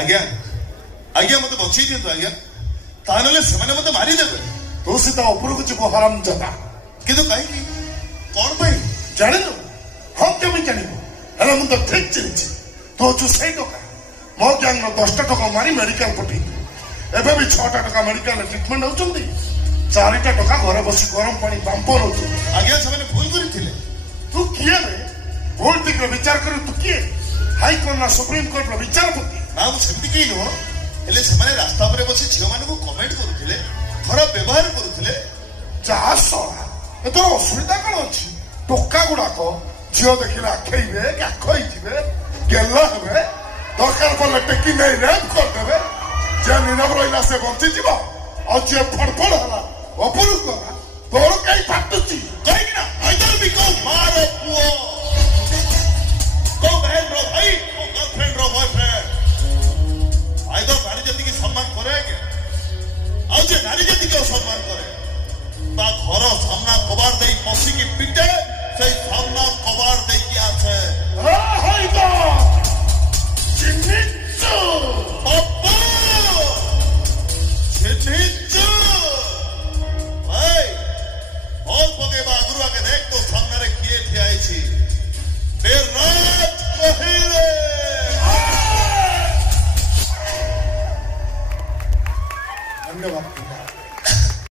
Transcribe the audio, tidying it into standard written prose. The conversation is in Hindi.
आज्ञा आज्ञा मत बचई दिंतु आज्ञा ताहले से मत मारिदेवे तो सीता उपरକୁ ଯିବ ହରାମ ଜदा किंतु कहीं कौन पाई ଜାଣିନୁ ହଁ କେମିତି ଜାଣିବୁ ହେଲେ ମୁଁ ତ ଠିକ ଚିହ୍ନିଛି ତୋ ଯୋଉ ସେଇ ଟଙ୍କା ମୋ ଗ୍ୟାଙ୍ଗର 10ଟା ଟଙ୍କା ମାରି ମେଡିକାଲ ପଠେଇଥିଲି ଏବେ ବି 6ଟା ଟଙ୍କା ମେଡିକାଲରେ ଟ୍ରିଟମେଣ୍ଟ ହେଉଛନ୍ତି 4ଟା ଟଙ୍କା ଘରେ ବସି ଗରମ ପାଣି ବାମ୍ପ ରହୁଛନ୍ତି आज्ञा से भूल करथिले तू किए रे भूल ठीक विचार कर तू किए हाईकोर्ट ना सुप्रीमकोर्ट रो विचारपति ना मु सेमती कही नुह हेले से रास्ता पर बसी झील मान कमेंट करुले खराब व्यवहार करुले जहा सरा एतर असुविधा कौन अच्छी टोका गुड़ाक झील देखिले आखेबे काखइबे गेल हेबे दरकार पड़े टेकी नहीं रेप करदेवे जे नीरव रहा से बंची जीव और जे फड़फड़ है अपरू करा तोर कहीं फाटुची कहीं ना आइदर बिकॉज मारो पुओ तो बहन रो भाई तो गर्लफ्रेंड रो बॉयफ्रेंड आइदर नारी जाति की सम्मान करे क्या और जे नारी जाति के सम्मान करे ता घर सामना कबार दे मसी की पिट